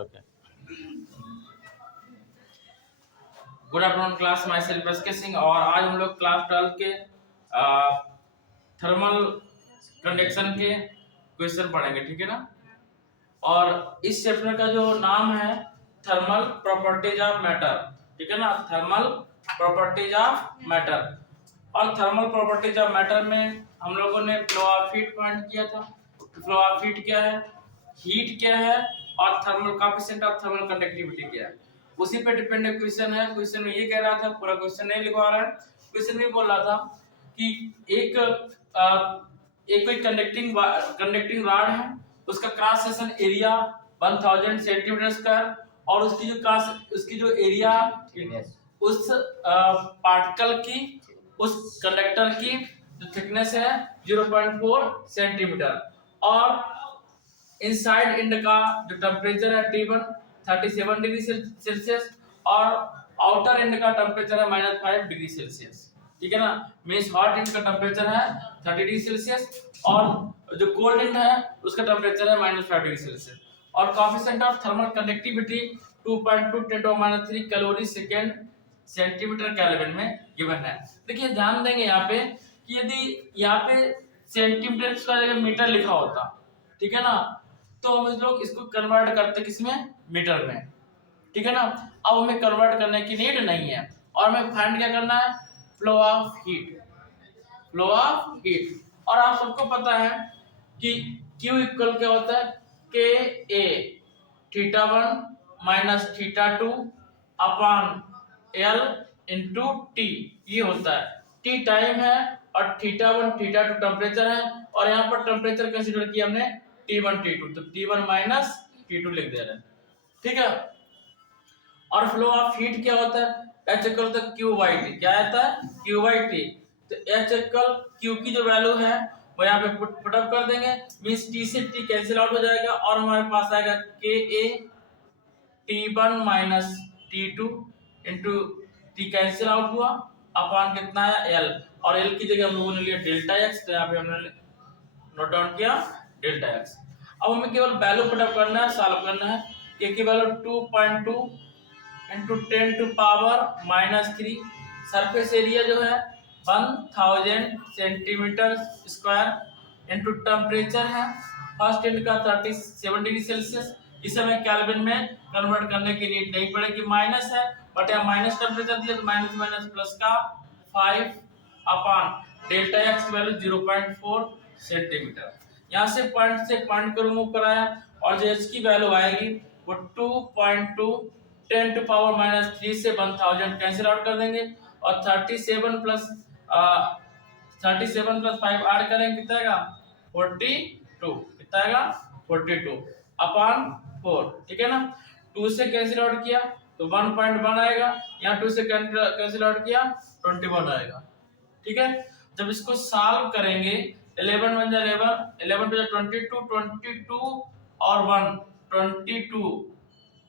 Okay, good afternoon class, myself SK Singh. और आज हम लोग क्लास 12 के थर्मल कंडक्शन के क्वेश्चन पढ़ेंगे, ठीक है ना। और इस चैप्टर का जो नाम है थर्मल प्रॉपर्टीज ऑफ मैटर, ठीक है ना, थर्मल प्रॉपर्टीज ऑफ मैटर। और थर्मल प्रॉपर्टीज ऑफ मैटर में हम लोगों ने फ्लो ऑफ हीट पॉइंट किया था। फ्लो ऑफ हीट क्या है, हीट क्या है, और thermal coefficient of thermal conductivity क्या है, उसी पे डिपेंडेंट क्वेश्चन है। क्वेश्चन में ये कह रहा था, पूरा क्वेश्चन नहीं लिखवा रहा है, क्वेश्चन में बोल रहा था कि एक कोई कंडक्टिंग रॉड है, उसका cross section area 1000 centimetre square, और उसकी जो एरिया उस पार्टिकल की, उस कंडक्टर की जो थिकनेस है 0.4 सेंटीमीटर, और इनसाइड एंड का जो टेम्परेचर है T1 37 डिग्री सेल्सियस, और आउटर एंड का टेम्परेचर है -5 डिग्री सेल्सियस, ठीक है ना। मींस हॉट एंड का टेम्परेचर है 30 डिग्री सेल्सियस, और जो कोल्ड एंड है उसका टेम्परेचर है -5 डिग्री सेल्सियस। और coefficient of thermal conductivity 2.2 10 3 calorie second centimetre kelvin में गिवन है। देखिए ध्यान देंगे यहाँ पे कि यदि यहाँ पे सेंटीमीटर का जगह मीटर लिखा होता, ठीक है ना, तो हम लोग इसको कन्वर्ट करते किसमें, मीटर में, ठीक है ना। अब हमें कन्वर्ट करने की नीड नहीं है, और हमें फाइंड क्या करना है, flow of heat, flow of heat. और आप सबको पता है कि Q इक्वल क्या होता है, K A θ1 minus θ2 upon L into T, ये होता है। T टाइम है और θ1 θ2 टेम्परेचर है, और यहाँ पर टेम्परेचर कंसीडर किया हमने T1 T2, तो T1 माइनस T2 लिख दे रहे हैं, ठीक है। और फ्लो ऑफ हीट क्या होता है, H इक्वल होता है Q बाई टी, क्या आता है, Q बाई टी। तो H इक्वल Q की जो वैल्यू है वो यहाँ पे पुट अप कर देंगे, मींस T से T कैंसिल आउट हो जाएगा, और हमारे पास आएगा KA T1 minus T2 into T cancel out हुआ अपॉन कितना है L, और L की जगह हम लोगों ने लिया डेल्टा x, तो यहाँ पे हमने नोट डाउन किया डेल्टा x। अब हमें केवल वैल्यू पुट अप करना है, सॉल्व करना है। K की value 2.2 into 10 to power -3, surface area जो है 1000 सेंटीमीटर स्क्वायर, इंटू टेम्परेचर है फर्स्ट एंड का 37 डिग्री सेल्सियस। इसे हमें केल्विन में कन्वर्ट करने की नीड नहीं पड़ेगी, माइनस है बट यहाँ माइनस टेम्परेचर दिया तो माइनस माइनस प्लस का 5 अपॉन डेल्टा एक्स की वैल्यू 0.4 सेंटीमीटर। यहाँ से पॉइंट को रिमूव कराया, और जो एच की वैल्यू आएगी वो 2.2 10 टू पावर -3 से 1000 कैंसिल आउट कर देंगे, और 37 प्लस 5 ऐड करेंगे, कितना आएगा 42, कितना आएगा 42 अपॉन 4, ठीक है ना। 2 से कैंसिल आउट किया तो 1.1 आएगा, यहाँ 2 से कैंसिल आउट किया 21 आएगा, ठीक है। जब इसको सॉल्व करेंगे 11 1 11 11 टू 22 22 और 1 22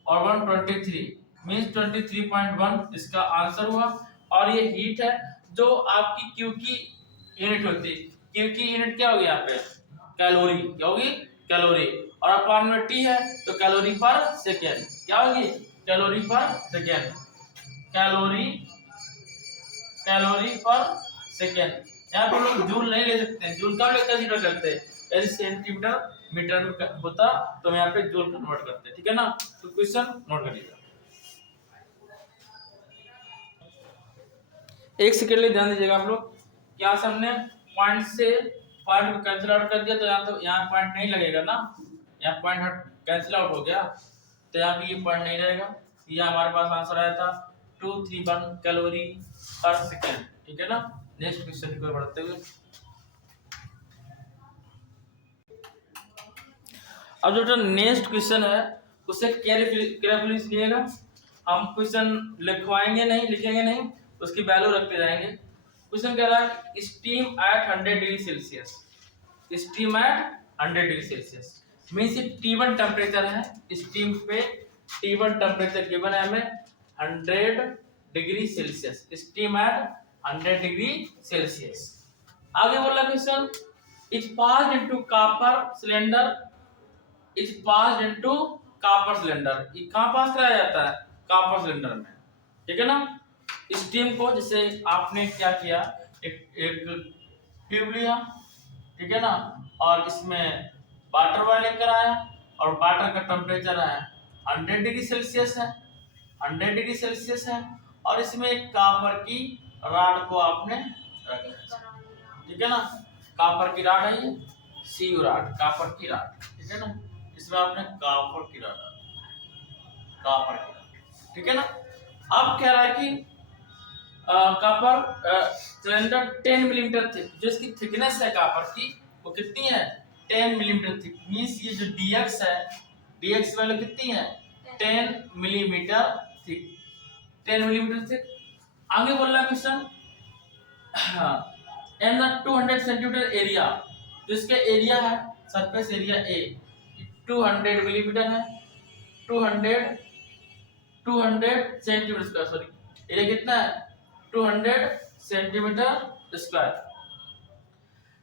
और 1 23 मींस 23.1 इसका आंसर हुआ। और ये हीट है जो आपकी Q की यूनिट होती है। Q की यूनिट क्या होगी यहाँ पे, कैलोरी, क्या होगी, कैलोरी, और अपॉन में T है तो कैलोरी पर सेकेंड, क्या होगी, कैलोरी पर सेकेंड, कैलोरी पर सेकेंड। यहाँ पे लोग जूल नहीं ले सकते हैं, जूल का कंसीडर करते हैं, यदि सेंटीमीटर मीटर में होता तो हम यहाँ पे जूल कन्वर्ट करते हैं, ठीक है ना। तो क्वेश्चन नोट करिएगा, एक सेकेंड लिए ध्यान दीजिएगा आप लोग। यहाँ से हमने पॉइंट को कैंसिल आउट कर दिया, तो यहाँ पॉइंट नहीं लगेगा ना, यहाँ पॉइंट कैंसिल आउट हो गया, तो यहाँ पे ये पॉइंट नहीं रहेगा। ये हमारे पास आंसर आया था 231 कैलोरी पर सेकेंड, ठीक है ना। नेक्स्ट क्वेश्चन की ओर बढ़ते हुए, अब जो नेक्स्ट क्वेश्चन है उसे केयरफुली सुनिएगा। हम क्वेश्चन लिखवाएंगे नहीं, लिखेंगे नहीं, उसकी वैल्यू रखते जाएंगे। क्वेश्चन कह रहा है steam eight 100 degree Celsius, steam eight 100 degree Celsius means T1 temperature है, स्टीम पे T1 टेम्परेचर गिवन है हमें 100 degree Celsius, steam eight 100 degree Celsius. आगे बोला question is passed into copper cylinder, is passed into copper cylinder, ये कहाँ पास कराया जाता है? कॉपर सिलेंडर में, ठीक है ना। स्टीम को जैसे आपने क्या किया, एक ट्यूब लिया, ठीक है ना, और इसमें वाटर बॉइलिंग कराया और वाटर का टेम्परेचर है 100 डिग्री सेल्सियस है, 100 डिग्री सेल्सियस है, और इसमें एक कॉपर की रॉड को आपने रखा, ठीक है ना। कॉपर की रॉड है ये, सीयू रॉड, कॉपर की रॉड, ठीक है ना। इसमें आपने कॉपर की रॉड, कॉपर की रॉड, ठीक है ना। अब कह रहा है कि कॉपर सिलेंडर 10 मिलीमीटर थिक, जो इसकी थिकनेस है कॉपर की वो कितनी है? 10 मिलीमीटर थिक। मींस ये जो dx है, dx वैल्यू कितनी है? 10 मिलीमीटर थिक, 10 मिलीमीटर थिक। आगे बोल रहा है question, and the 200 centimetre area, जो इसका एरिया है, सरफेस एरिया ए 200 मिलीमीटर है, 200 सेंटीमीटर स्क्वायर, सॉरी एरिया कितना है? 200 सेंटीमीटर स्क्वायर।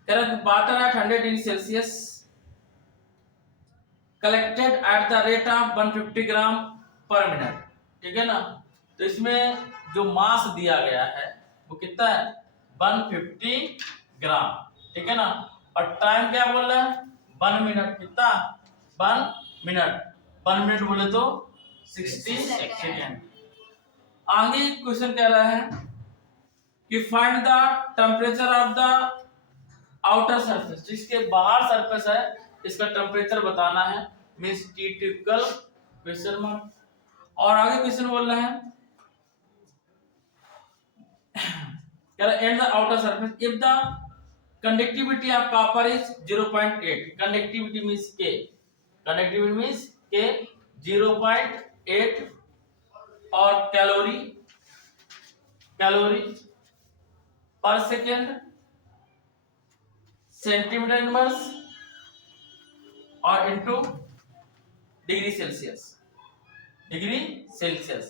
कह रहा है water at 100 degree Celsius collected at the rate of 150 ग्राम पर मिनट, ठीक है ना। तो इसमें जो मास दिया गया है वो कितना है? 150 ग्राम, ठीक है ना। और टाइम क्या बोल रहा है? 1 मिनट, कितना? 1 मिनट, 1 मिनट बोले तो 60 सेकेंड। आगे क्वेश्चन कह रहा है कि find the temperature of the outer surface, जिसके बाहर सरफेस है इसका टेम्परेचर बताना है, means T typical question mark. और आगे क्वेश्चन बोल रहे हैं at the outer surface if the conductivity of copper is 0.8, conductivity means के, कंडक्टिविटी मींस के 0.8, और कैलोरी पर सेकेंड सेंटीमीटर इनवर्स और into degree Celsius, degree Celsius.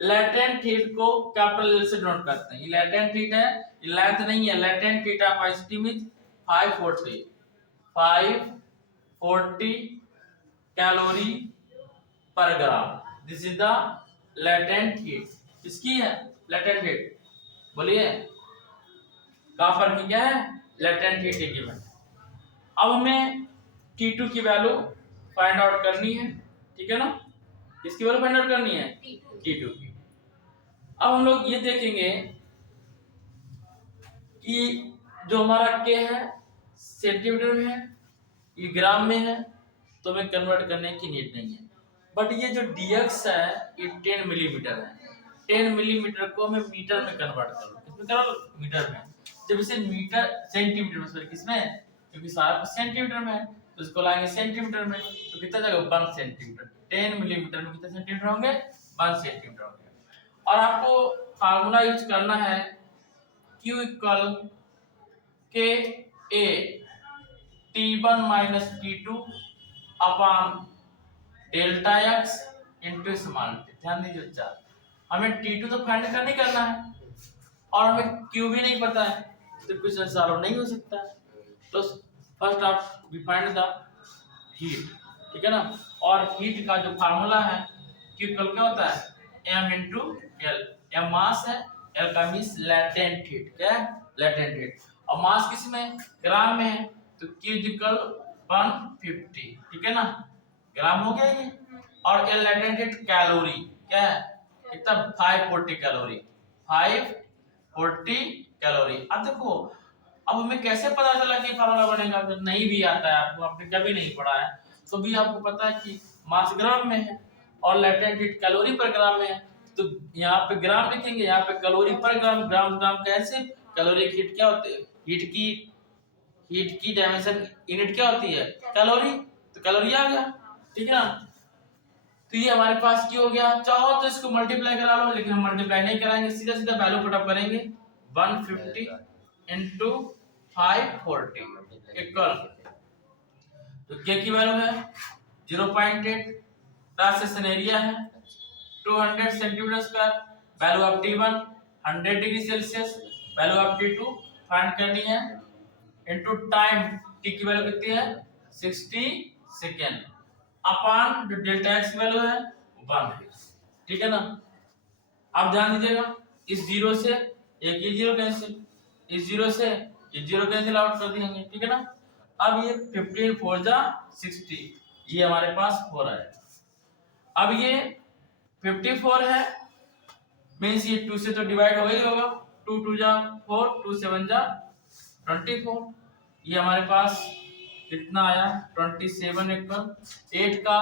Latent heat को कैपिटल एल से डिनोट करते हैं। ये लैटेंट हीट है, ये लेंथ नहीं है। Latent heat of ice cream is 540 calorie per gram. This is the latent heat. किसकी है लैटेंट हीट? बोलिए, कॉपर की क्या है? Latent heat given. अब हमें T2 की वैल्यू फाइंड आउट करनी है, ठीक है ना। किसकी वैल्यू फाइंड आउट करनी है? T2 की। अब हम लोग ये देखेंगे कि जो हमारा K है सेंटीमीटर में है, ये ग्राम में है, तो हमें कन्वर्ट करने की नीड नहीं है। बट ये जो dx है ये 10 मिलीमीटर है, 10 मिलीमीटर को हमें मीटर में कन्वर्ट करो। किसमें करो? मीटर में। जब इसे मीटर सेंटीमीटर में, सॉरी किसमें, क्योंकि सारा कुछ सेंटीमीटर में है तो इसको लाएंगे सेंटीमीटर में, तो कितना जाएगा? 1 सेंटीमीटर। 10 मिलीमीटर में कितने सेंटीमीटर होंगे? 1 सेंटीमीटर होंगे। और आपको फार्मूला यूज करना है Q इक्वल के ए T1 minus T2 upon delta x into small t। ध्यान दीजिए बच्चा, हमें T2 तो फाइंड करना है और हमें Q भी नहीं पता है, तो क्वेश्चन सॉल्व नहीं हो सकता है। तो फर्स्ट आप वी फाइंड द हीट, ठीक है ना। और हीट का जो फार्मूला है Q इक्वल क्या होता है? m into L. m मास है, l का मींस लैटेंट हीट। क्या है? Latent heat. और मास किस में? ग्राम में है, तो Q इक्वल 150, ठीक है ना, ग्राम हो गया ये। और l लैटेंट हीट कैलोरी, क्या है? कितना? 540 कैलोरी, 540 कैलोरी। अब देखो, अब हमें कैसे पता चला कि फार्मूला बनेगा? अगर नहीं भी आता है आपको, आपने कभी नहीं पढ़ा है, तो भी आपको पता है कि मास ग्राम में है और लैटेंट हीट कैलोरी पर ग्राम में है, तो यहाँ पे ग्राम लिखेंगे, यहाँ पे कैलोरी पर ग्राम। ग्राम ग्राम कैसे? कैलोरी की हीट क्या होती है? हीट की डायमेंशन यूनिट क्या होती है? कैलोरी। तो कैलोरी आ गया, ठीक है ना। तो ये हमारे पास क्या हो गया? चाहो तो इसको मल्टीप्लाई करा लो, लेकिन हम मल्टीप्लाई नहीं कराएंगे, सीधा सीधा वैल्यू पुट अप करेंगे। 150 इंटू 540 इक्वल, तो K की वैल्यू है 0.8, क्रॉस सेक्शन एरिया है 200 centimetre square, value of T1 100 degree Celsius, value of T2 find करनी है, इनटू टाइम T की वैल्यू कितनी है? 60 सेकेंड, अपान जो डेल्टा एक्स वैल्यू है वो 1 रहेगा, ठीक है ना। आप ध्यान दीजिएगा, इस जीरो से एक ये जीरो कैंसिल, इस जीरो से ये जीरो कैंसिल आउट कर देंगे, ठीक है ना। अब ये 15 4 जा 60, ये हमारे पास 4 आएगा। अब ये 54 है, मीन्स ये 2 से तो डिवाइड हो ही होगा, 2 2 जा 4, 2 7 जा 24, ये हमारे पास कितना आया 27 इक्वल 8 का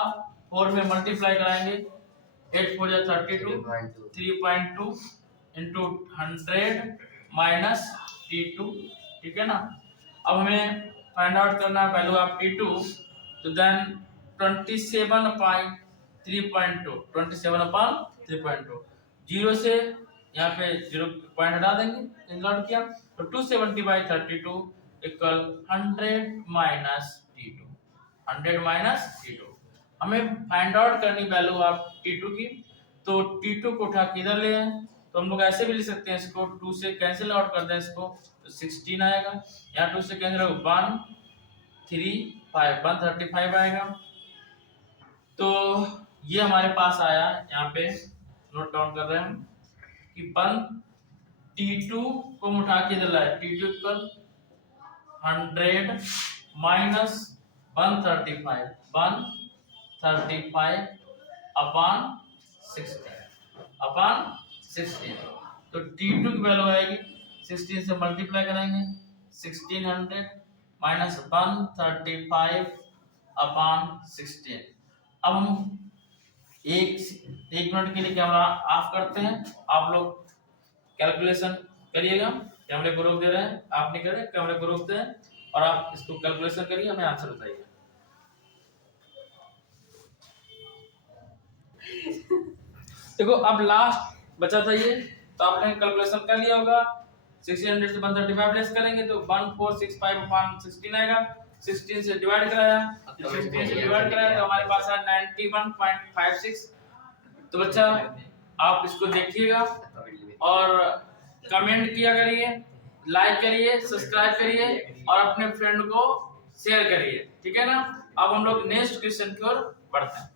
4 में मल्टीप्लाई कराएंगे, 8 4 जा 32, 3.2 इंटू 100 माइनस T2, ठीक है ना। अब हमें फाइंड आउट करना है वैल्यू ऑफ T2, तो देन 27/3.2 जीरो से यहाँ पे 0 पॉइंट हटा देंगे, इंक्लूड किया तो 270/32 equal 100 minus T2, 100 minus T2। हमें फाइंड आउट करनी वैल्यू ऑफ T2 की, तो T2 को उठा के इधर ले आए, तो हम लोग ऐसे भी लिख सकते हैं इसको, 2 से कैंसिल आउट कर दें इसको तो 16 आएगा, यहाँ 2 से कैंसिल होगा 135 आएगा। तो ये हमारे पास आया, यहाँ पे नोट डाउन कर रहे हैं हम कि T2 को उठा के इधर लाए, T2 इक्वल 100 माइनस 135 अपॉन 16 तो T2 की वैल्यू आएगी 16 से मल्टीप्लाई कराएंगे, 1600 माइनस 135 अपॉन 16। अब हम एक मिनट के लिए कैमरा ऑफ करते हैं, आप लोग कैलकुलेशन करिएगा, कैमरे को रोक दे रहे हैं, आप नहीं कर रहे, कैमरे को रोकते हैं और आप इसको कैलकुलेशन करिए, हमें आंसर बताइए। देखो अब लास्ट बचा था ये, तो आपने कैलकुलेशन कर लिया होगा, 1600 से 135 लेस करेंगे तो 1465 अपॉन 16 आएगा, 16 से डिवाइड कराया, 16 से डिवाइड कराया तो हमारे पास है 91.56। तो बच्चा आप इसको देखिएगा और कमेंट किया करिए, लाइक करिए, सब्सक्राइब करिए और अपने फ्रेंड को शेयर करिए, ठीक है ना। अब हम लोग नेक्स्ट क्वेश्चन की ओर बढ़ते हैं।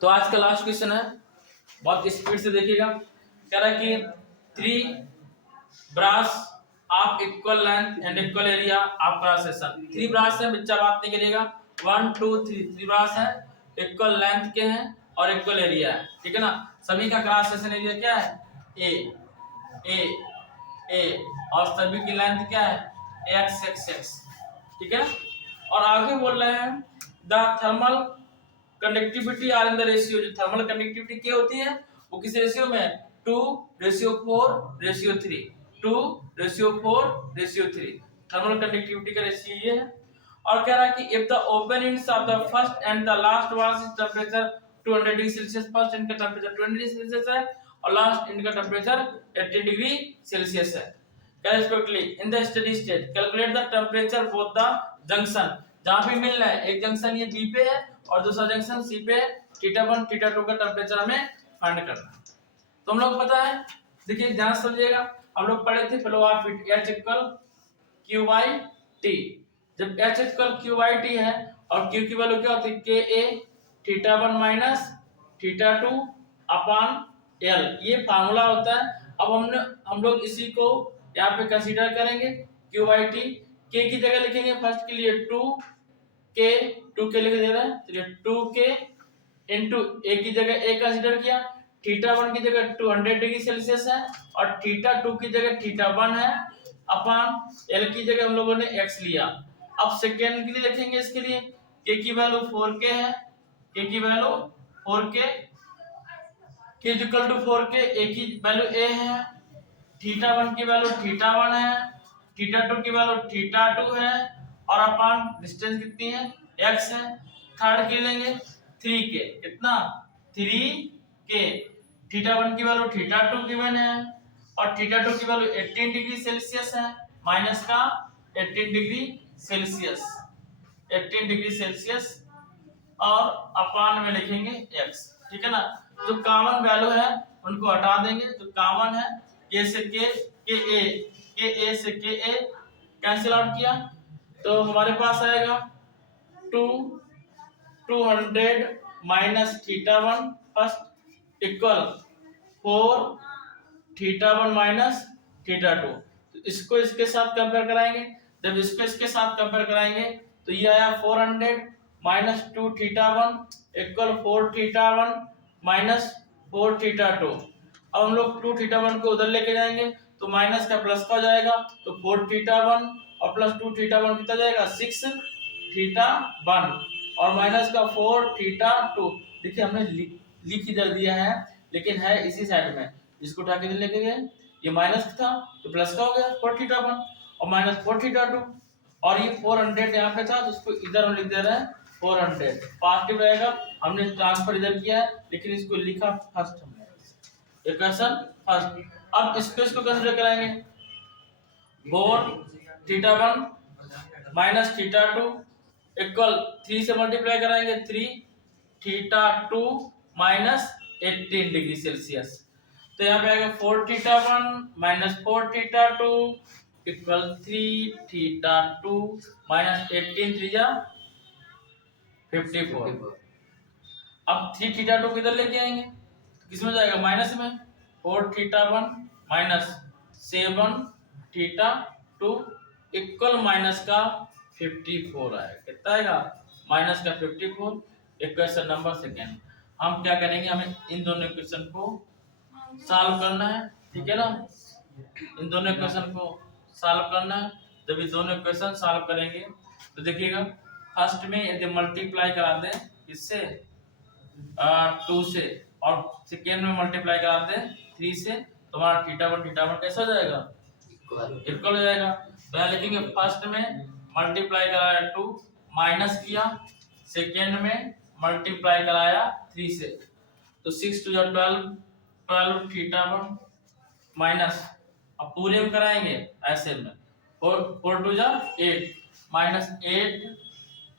तो आज का लास्ट क्वेश्चन है, बहुत स्पीड से देखिएगा। कह रहा है कि 3 brass of equal length and equal area of cross section. 3 brass है, बच्चा बात नहीं करिएगा, 1 2 3 ब्रास है, इक्वल लेंथ के हैं और इक्वल एरिया है, ठीक है ना। सभी का क्रॉस सेक्शन एरिया क्या है, ए और सभी की लेंथ क्या है x, ठीक है ना। और आगे बोल रहे हैं the thermal conductivity are in the ratio, जो थर्मल कंडक्टिविटी क्या होती है वो किस रेशियो में, 2:4:3, 2:4:3, थर्मल कंडक्टिविटी का रेशियो ये है। और कह रहा है कि if the open ends of the first and the last walls temperature 200 degree Celsius, first end का टेंपरेचर 20 डिग्री सेल्सियस है और लास्ट एंड का टेंपरेचर 80 डिग्री सेल्सियस है। Respectively in the steady state calculate the temperature both the junction, जहां पे मिल रहा है एक जंक्शन ये बी पे है और दूसरा जंक्शन सी पे, θ1 θ2 का टेंपरेचर हमें फाइंड करना है। तो हम लोग पता है, देखिए ध्यान समझिएगा, हम लोग पढ़े थे flow of heat H equal Q/T। जब H इक्वल Q/T है और Q की वैल्यू क्या होती है, Ka θ1 माइनस θ2 अपॉन L, ये फार्मूला होता है। अब हम लोग इसी को यहाँ पे कंसीडर करेंगे, Q/T K की जगह लिखेंगे फर्स्ट के लिए 2K लिख दे रहे हैं, चलिए 2K इनटू A की जगह A कंसीडर किया, θ1 की जगह 200 डिग्री सेल्सियस है और θ2 की जगह θ1 है अपॉन L की जगह हम लोगों ने x लिया। अब सेकेंड के लिए लिखेंगे, इसके लिए K की वैल्यू 4K है, K की value 4K, K equal to 4K, A की वैल्यू A है, θ1 की वैल्यू θ1 है, θ2 की वैल्यू θ2 है और अपॉन डिस्टेंस कितनी है x है। थर्ड के लेंगे 3K, कितना 3K, θ1 की वैल्यू θ2 गिवन है और θ2 की वैल्यू 18 डिग्री सेल्सियस है, माइनस का 18 डिग्री सेल्सियस, 18 डिग्री सेल्सियस और अपॉन में लिखेंगे x, ठीक है ना। जो कॉमन वैल्यू है उनको हटा देंगे, जो कॉमन है K से K, Ka से Ka कैंसिल आउट किया, तो हमारे पास आएगा 200 minus theta 1 first equal 4 theta 1 minus theta 2। तो इसको इसके साथ कंपेयर कराएंगे। जब इसको इसके साथ कंपेयर कराएंगे तो ये आया 400 minus 2 theta 1 equal 4 theta 1 minus 4 theta 2। अब हम लोग 2 थीटा 1 को उधर लेके जाएंगे तो माइनस का प्लस का हो जाएगा, तो 4 थीटा 1 और प्लस 2 थीटा 1 कितना जाएगा 6 थीटा 1 और माइनस का 4 थीटा 2। देखिए हमने लिख इधर दिया है लेकिन है इसी साइड में, इसको उठा के लेके गए, ये माइनस था तो प्लस का हो गया 4 थीटा 1 और माइनस 4 थीटा 2 और ये 400 यहाँ पे था तो उसको इधर हम लिख दे रहे हैं 400 पॉजिटिव रहेगा। हमने ट्रांसफर इधर किया है लेकिन इसको लिखा फर्स्ट हमने इक्वेशन फर्स्ट। अब इसको कंसीडर कराएंगे 4 थीटा 1 माइनस थीटा 2 इक्वल 3 से मल्टीप्लाई कराएंगे 3 थीटा 2 माइनस 18 डिग्री सेल्सियस। तो यहाँ पे आएगा 4 theta 1 minus 4 theta 2 equal 3 theta 2 minus 18 3 जा 54। अब 3 थीटा 2 किधर लेके आएंगे, किसमें जाएगा माइनस में, 4 theta 1 minus 7 theta 2 equal minus का 54 आएगा। कितना आएगा माइनस का 54। Equation number second. हम क्या करेंगे, हमें इन दोनों इक्वेशन को सॉल्व करना है, ठीक है ना। इन दोनों इक्वेशन को सॉल्व करना है। जब ये दोनों इक्वेशन सॉल्व करेंगे तो देखिएगा फर्स्ट में यदि मल्टीप्लाई करा दें इससे 2 से और सेकेंड में मल्टीप्लाई करा दें 3 से तो हमारा थीटा 1 कैसा हो जाएगा इक्वल हो जाएगा। तो यहाँ लिखेंगे फर्स्ट में मल्टीप्लाई कराया 2 माइनस किया, सेकेंड में मल्टीप्लाई कराया 3 से तो 6 2 12 थीटा 1 माइनस, अब पूरे में कराएंगे ऐसे में 4 2 8 माइनस 8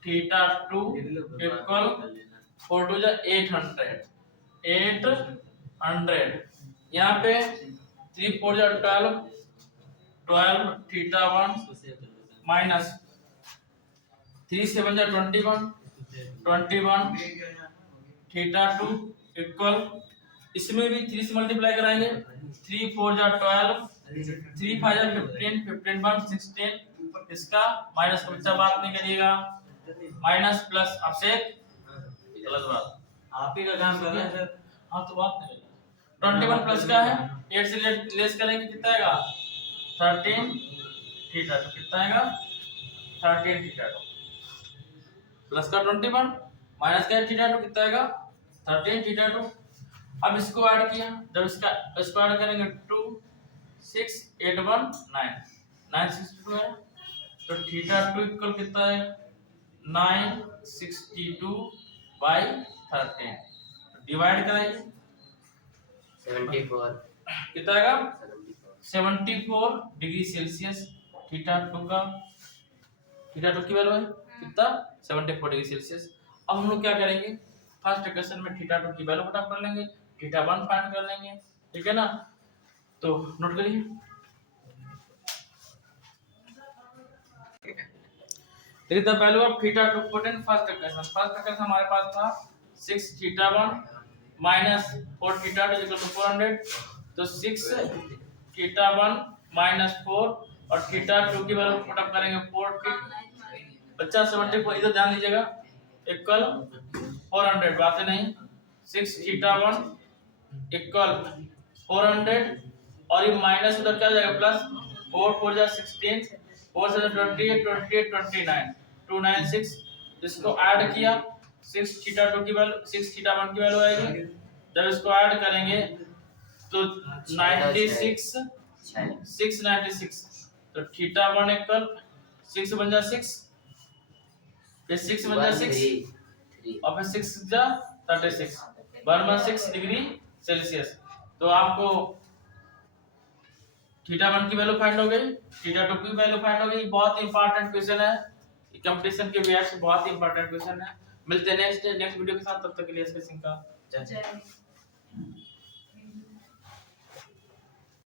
थीटा 2 इक्वल 4 2 800। यहाँ पे 3 4 12 थीटा 1 माइनस 3 7 21 थीटा 2 इक्वल, इसमें भी 3 से मल्टीप्लाई कराएंगे 3 4 12 3 5 15 15 1 16, इसका माइनस का बच्चा बात नहीं करिएगा, माइनस प्लस आपसे गलत बात आप ही का काम कर रहे हैं सर। हाँ तो बात नहीं, 21 प्लस का है 8 से लेस करेंगे कितना आएगा 13 थीटा 2। कितना आएगा 13 थीटा 2 प्लस का 21 माइनस का थीटा 2 कितना आएगा 13 थीटा 2। अब इसको ऐड किया, जब इसको ऐड करेंगे 2 6 8 1 9 962 है तो थीटा 2 इक्वल कितना है 962 बाई 13। डिवाइड कराइए 74 कितना आएगा 74 डिग्री सेल्सियस। थीटा 2 की वैल्यू है कितना 74 डिग्री सेल्सियस। अब हम लोग क्या करेंगे, फर्स्ट इक्वेशन में थीटा 2 की वैल्यू पता कर लेंगे, थीटा 1 फाइंड कर लेंगे, ठीक है ना। तो नोट करिए, देखिए the value of theta 2 put in first equation हमारे पास था 6 theta 1 minus 4 theta 2 equal to 400। तो 6 थीटा 1 माइनस 4 और थीटा 2 की वैल्यू पुट अप करेंगे 4 बच्चा 74 इधर ध्यान दीजिएगा इक्वल 400, बात नहीं 6 थीटा 1 इक्वल 400 और ये माइनस उधर क्या जाएगा प्लस 4 4 16 4 7 28 28 29 296। इसको ऐड किया 6 थीटा 2 की वैल्यू 6 थीटा 1 की वैल्यू आएगी, जब इसको ऐड करेंगे तो 96 696 तो थीटा 1 इक्वल 6 बन जा 6 फिर 6 बन जा 6 और फिर 6 जा 36 116 डिग्री सेल्सियस। तो आपको थीटा 1 की वैल्यू फाइंड हो गई, थीटा 2 की वैल्यू फाइंड हो गई। बहुत इंपॉर्टेंट क्वेश्चन है, कंपटीशन के बिहार से बहुत ही इंपॉर्टेंट क्वेश्चन है। मिलते हैं नेक्स्ट वीडियो के साथ, तब तक के लिए इसके सिंह का जय।